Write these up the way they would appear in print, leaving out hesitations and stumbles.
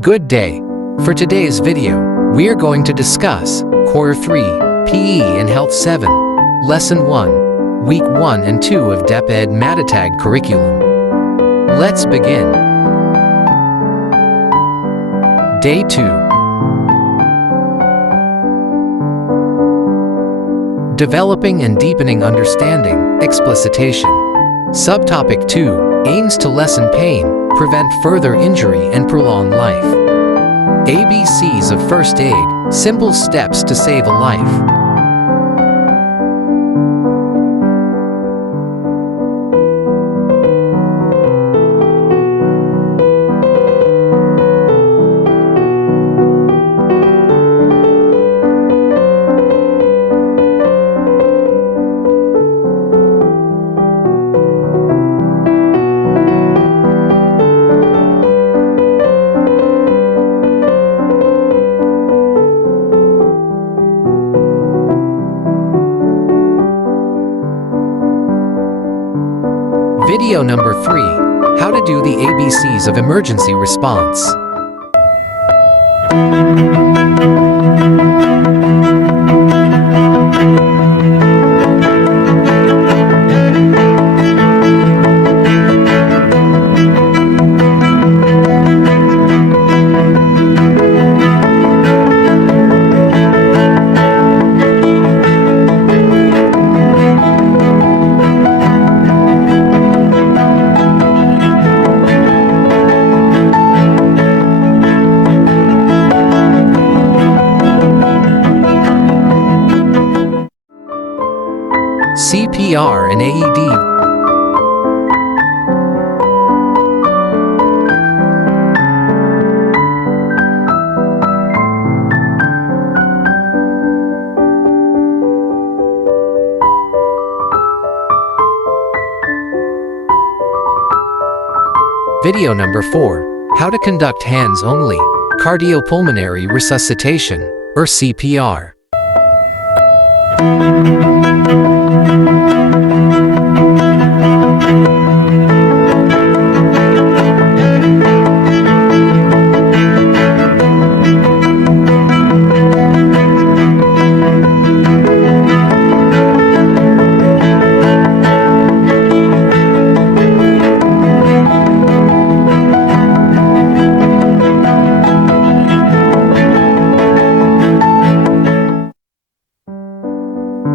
Good day. For today's video, we are going to discuss Core 3, PE and Health 7, Lesson 1, Week 1 and 2 of Deped Matatag curriculum. Let's begin. Day 2. Developing and deepening understanding, explicitation. Subtopic 2 aims to lessen pain, prevent further injury and prolong life. ABCs of First Aid, simple steps to save a life. Video number 3, how to do the ABCs of emergency response. CPR and AED. Video number 4, how to conduct hands-only, cardiopulmonary resuscitation, or CPR.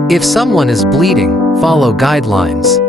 If someone is bleeding, follow guidelines.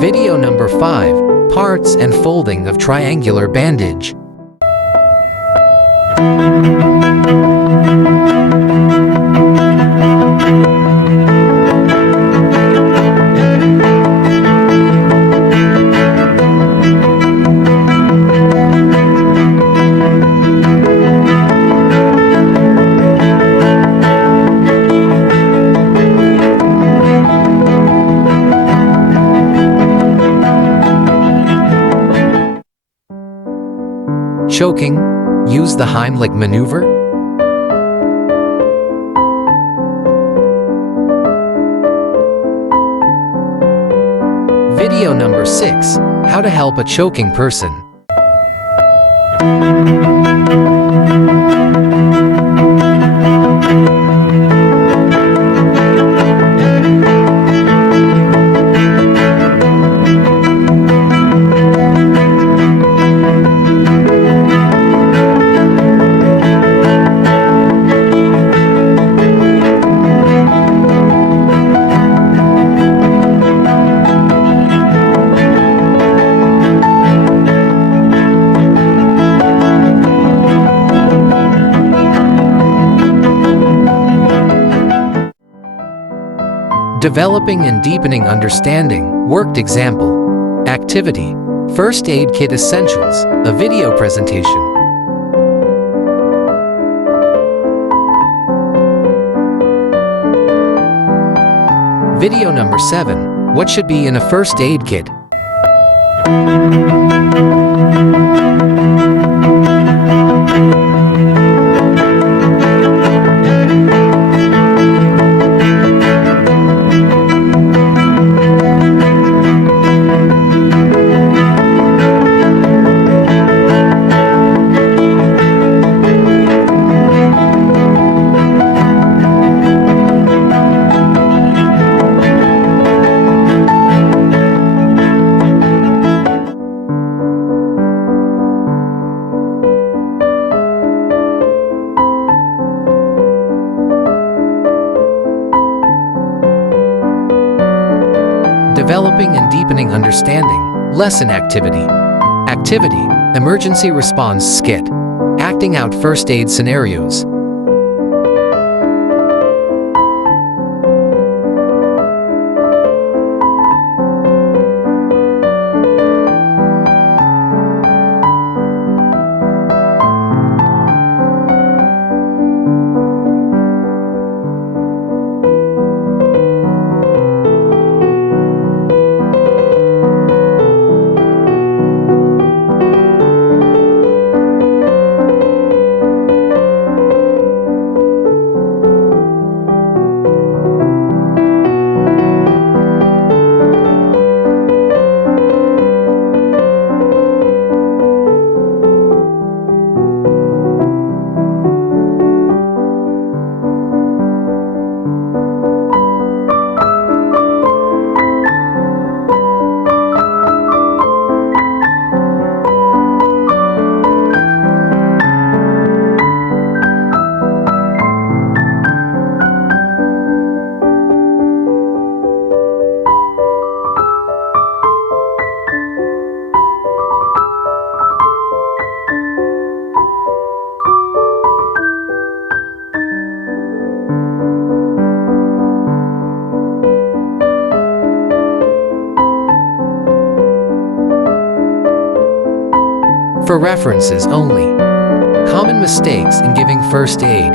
Video number 5, parts and folding of triangular bandage. Choking, use the Heimlich maneuver. Video number 6, how to help a choking person. Developing and deepening understanding, worked example. Activity, First Aid Kit Essentials, a video presentation. Video number 7, what should be in a first aid kit? Developing and deepening understanding, lesson activity. Activity, emergency response skit. Acting out first aid scenarios. For references only. Common mistakes in giving first aid.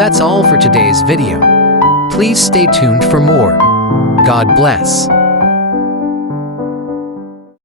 That's all for today's video. Please stay tuned for more. God bless.